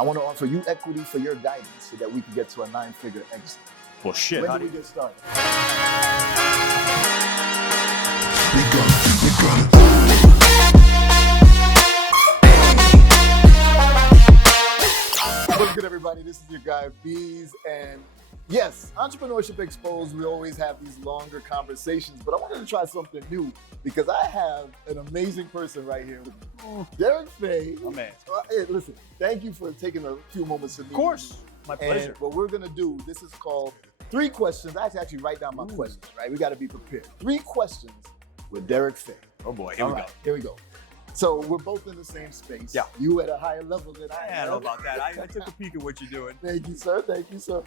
I want to offer you equity for your guidance so that we can get to a 9-figure exit. Well, shit. When do we get started? What's good, everybody? This is your guy, Beez. And yes, Entrepreneurship Exposed, we always have these longer conversations, but I wanted to try something new because I have an amazing person right here, Derik Fay. Oh, man. Hey, listen, thank you for taking a few moments to meet me. Of course. My pleasure. And what we're going to do, this is called 3 questions. I have to actually write down my questions, right? We got to be prepared. 3 questions with Derik Fay. Oh, boy. Here we go. Here we go. So we're both in the same space. Yeah. You at a higher level than I am. I don't know about that. I took a peek at what you're doing. Thank you, sir. Thank you, sir.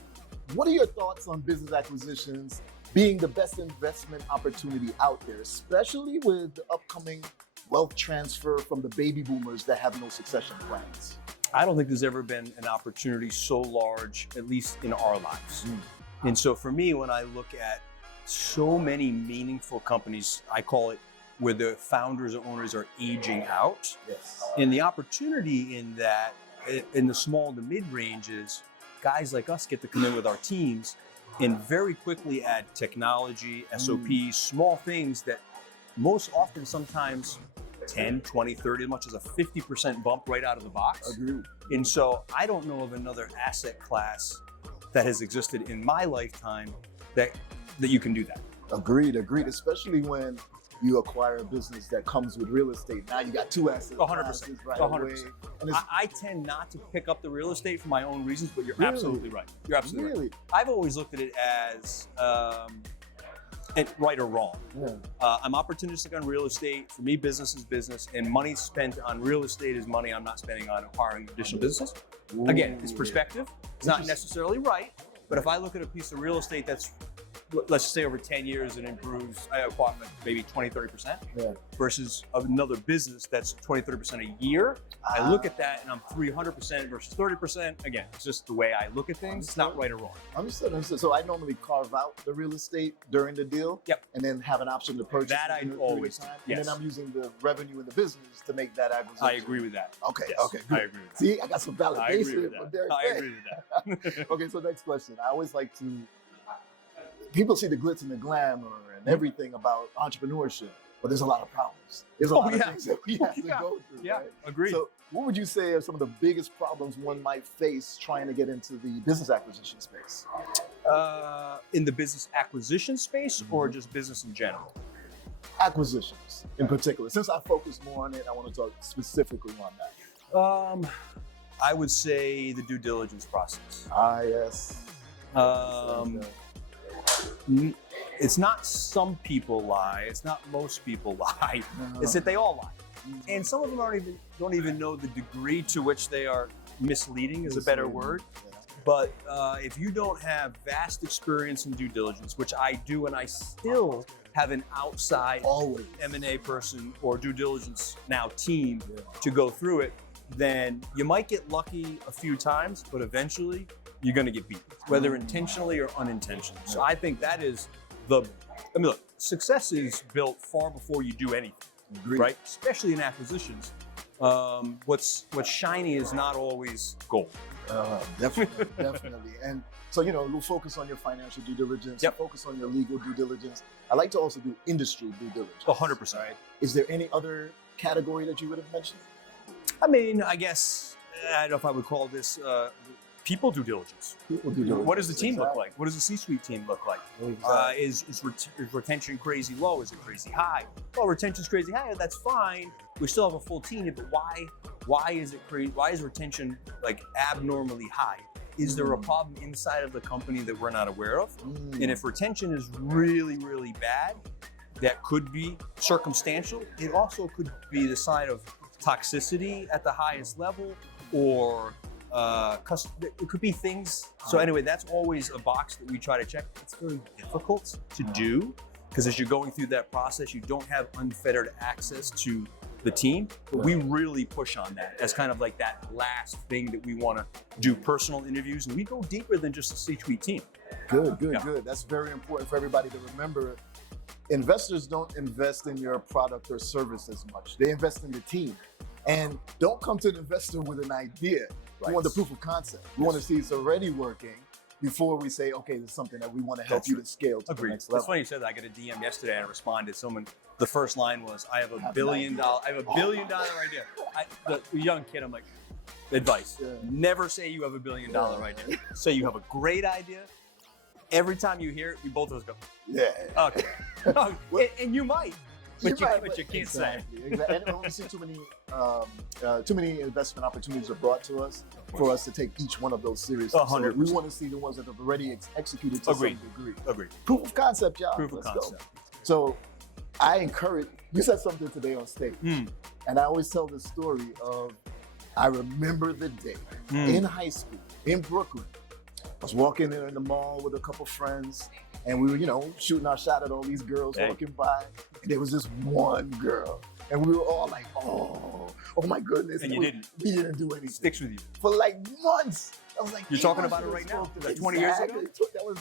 What are your thoughts on business acquisitions being the best investment opportunity out there, especially with the upcoming wealth transfer from the baby boomers that have no succession plans? I don't think there's ever been an opportunity so large, at least in our lives. And so for me, when I look at so many meaningful companies, I call it where the founders or owners are aging out. Yes. And the opportunity in that, in the small to mid ranges, guys like us get to come in with our teams and very quickly add technology, SOPs, small things that most often sometimes 10, 20, 30, as much as a 50% bump right out of the box. Agreed. And so I don't know of another asset class that has existed in my lifetime that you can do that. Agreed. Especially when you acquire a business that comes with real estate. Now you got 2 assets. 100%. Right 100%. away. And I tend not to pick up the real estate for my own reasons, but you're Really? absolutely right. You're absolutely Really? right. I've always looked at it as right or wrong. Yeah. I'm opportunistic on real estate. For me, business is business, and money spent on real estate is money I'm not spending on acquiring additional businesses. Again, it's perspective. It's not necessarily right, but if I look at a piece of real estate that's, let's say over 10 years it improves, I acquire maybe 20, 30%, versus another business that's 20, 30% a year. I look at that and I'm 300% versus 30%. Again, it's just the way I look at things. It's not right or wrong. Understood. So I normally carve out the real estate during the deal. Yep. And then have an option to purchase. That I always do. Yes. And then I'm using the revenue in the business to make that acquisition. I agree with that. Okay. Yes, Okay. Good. I agree with that. See, I got some validation. I agree with from that. Derik I Fay. agree with that. Okay, so next question. I always like to, people see the glitz and the glamour and everything about entrepreneurship, but there's a lot of problems. There's a lot of things that we have to go through. Yeah, right? agreed. So what would you say are some of the biggest problems one might face trying to get into the business acquisition space? In the business acquisition space or just business in general? Acquisitions in particular. Since I focus more on it, I want to talk specifically on that. I would say the due diligence process. Yes. It's not some people lie. It's not most people lie. It's that they all lie, and some of them don't even know the degree to which they are misleading. Is a better word. Yeah. But if you don't have vast experience in due diligence, which I do, and I still have an outside Always. M&A person or due diligence now team to go through it, then you might get lucky a few times, but eventually you're going to get beat, whether intentionally or unintentionally. So I think that is look, success is built far before you do anything, right? Especially in acquisitions. What's shiny is not always gold. Definitely. And so, we'll focus on your financial due diligence, Yep. focus on your legal due diligence. I like to also do industry due diligence. 100%. Right? Is there any other category that you would have mentioned? I mean, I guess, I don't know if I would call this people due diligence. People due diligence. What does the team look like? What does the C-suite team look like? Exactly. Is retention crazy low? Is it crazy high? Well, retention's crazy high. That's fine. We still have a full team here, but why is it crazy? Why is retention like abnormally high? Is there a problem inside of the company that we're not aware of? And if retention is really, really bad, that could be circumstantial. It also could be the sign of toxicity at the highest level, or it could be things. So anyway, that's always a box that we try to check. It's very difficult to do because as you're going through that process, you don't have unfettered access to the team, but we really push on that as kind of like that last thing that we want to do personal interviews, and we go deeper than just a C-suite team. Good. That's very important for everybody to remember. Investors don't invest in your product or service as much. They invest in the team. And don't come to an investor with an idea. We want the proof of concept. We want to see it's already working before we say, okay, this is something that we want to help you to scale to the next level. It's funny you said that. I got a DM yesterday and I responded. The first line was, I have a $1 billion idea. The young kid, I'm like, advice. Yeah. Never say you have $1 billion idea. Say you have a great idea. Every time you hear it, you both of us go, yeah. Okay. No, and you might. But you can't say. Exactly. And when we see too many investment opportunities are brought to us for us to take each one of those seriously. 100%. So we want to see the ones that have already executed to some degree. Agreed. Proof of concept, y'all. Proof of concept. Go. So I encourage, you said something today on stage, and I always tell this story of, I remember the day in high school in Brooklyn. I was walking in the mall with a couple friends, and we were, shooting our shot at all these girls walking by. And there was this one girl, and we were all like, oh my goodness. And we didn't do anything. Sticks with you. For like months. I was like, you're talking about it right now? Like 20 years ago? That was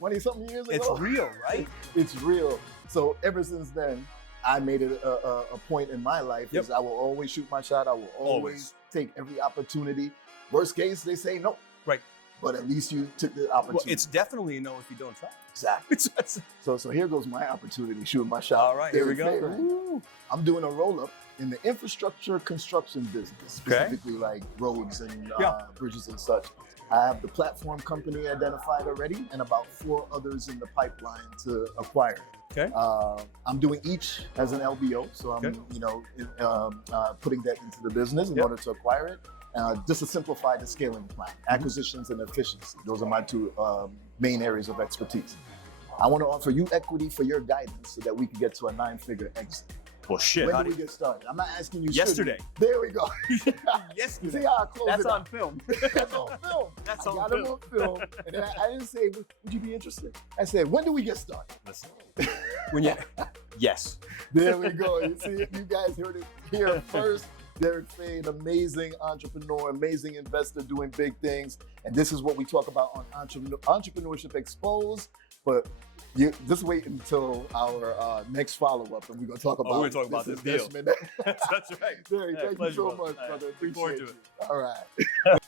20-something years ago. It's real, right? It's real. So ever since then, I made it a point in my life is I will always shoot my shot. I will always take every opportunity. Worst case, they say no. Right. But at least you took the opportunity. Well, it's definitely a no if you don't try. Exactly. So here goes my opportunity, shooting my shot. All right, here we go. I'm doing a roll-up in the infrastructure construction business, specifically like roads and bridges and such. I have the platform company identified already and about 4 others in the pipeline to acquire. Okay. I'm doing each as an LBO, so I'm putting that into the business in order to acquire it. Just to simplify the scaling plan, acquisitions and efficiency. Those are my 2 main areas of expertise. I want to offer you equity for your guidance so that we can get to a 9-figure exit. Well, shit. When do we get started? I'm not asking you. Yesterday. There we go. Yesterday. You see how I close That's it on film. That's on film. That's I on got film. it on film. And then I didn't say, would you be interested? I said, when do we get started? Listen. Yes. There we go. You see, you guys heard it here first. Derik Fay, an amazing entrepreneur, amazing investor doing big things. And this is what we talk about on Entrepreneurship Exposed. But just wait until our next follow-up and we're going to talk about this deal. That's right. Derek, thank you so much, brother. Look forward to it. All right.